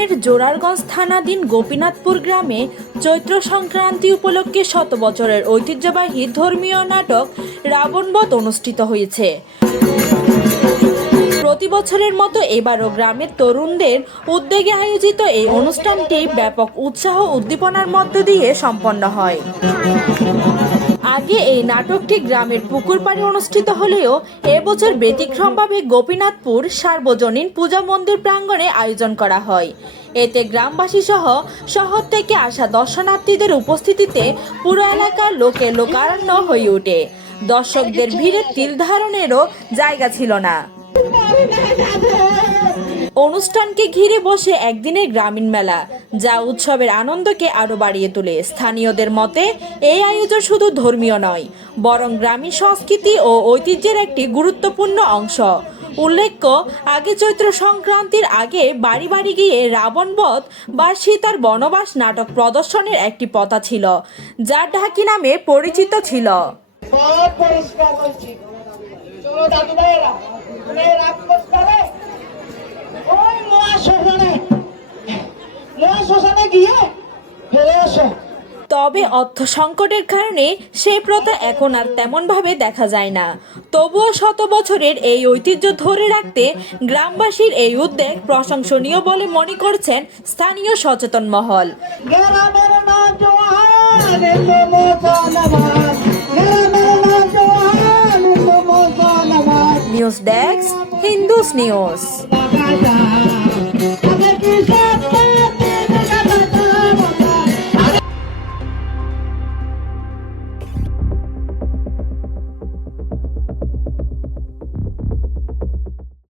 চট্টগ্রামের জোরারগঞ্জ থানাধীন গোপীনাথপুর গ্রামে চৈত্র সংক্রান্তি উপলক্ষে 100 বছরের ঐতিহ্যবাহী ধর্মীয় নাটক রাবণবধ অনুষ্ঠিত হয়েছে। প্রতি বছরের মতো এবারও গ্রামের তরুণদের উদ্যোগে আয়োজিত এই অনুষ্ঠানটি ব্যাপক উৎসাহ উদ্দীপনার মধ্য দিয়ে সম্পন্ন হয়। আগে এই নাটকটি গ্রামের পুকুর পাড়ে অনুষ্ঠিত হলেও এবছর ব্যতিক্রমভাবে গোপীনাথপুর সার্বজনীন পূজা মন্দির প্রাঙ্গণে আয়োজন করা হয়। এতে গ্রামবাসী সহ শহর থেকে আসা দর্শনার্থীদের উপস্থিতিতে পুরো এলাকার লোকারণ্য হয়ে ওঠে। দর্শকদের ভিড়ে তিল ধারণেরও জায়গা ছিল না। অনুষ্ঠানকে ঘিরে বসে একদিনের গ্রামীণ মেলা, যা উৎসবের আনন্দকে আরো বাড়িয়ে তোলে। স্থানীয়দের মতে এই আয়োজন শুধু ধর্মীয় নয়, বরং গ্রামীণ সংস্কৃতি ও ঐতিহ্যের একটি গুরুত্বপূর্ণ অংশ। উল্লেখ্য, আগে চৈত্র সংক্রান্তির আগে বাড়ি বাড়ি গিয়ে রাবণবধ বা সীতার বনবাস নাটক প্রদর্শনের একটি প্রথা ছিল, যা ঢাকি নামে পরিচিত ছিল। তবে অর্থ সংকটের কারণে সেই প্রথা এখন আর তেমনভাবে দেখা যায় না। তবুও 100 বছরের এই ঐতিহ্য ধরে রাখতে গ্রামবাসীর এই উদ্যোগ প্রশংসনীয় বলে মনে করছেন স্থানীয় সচেতন মহল। News desk, Hindus news.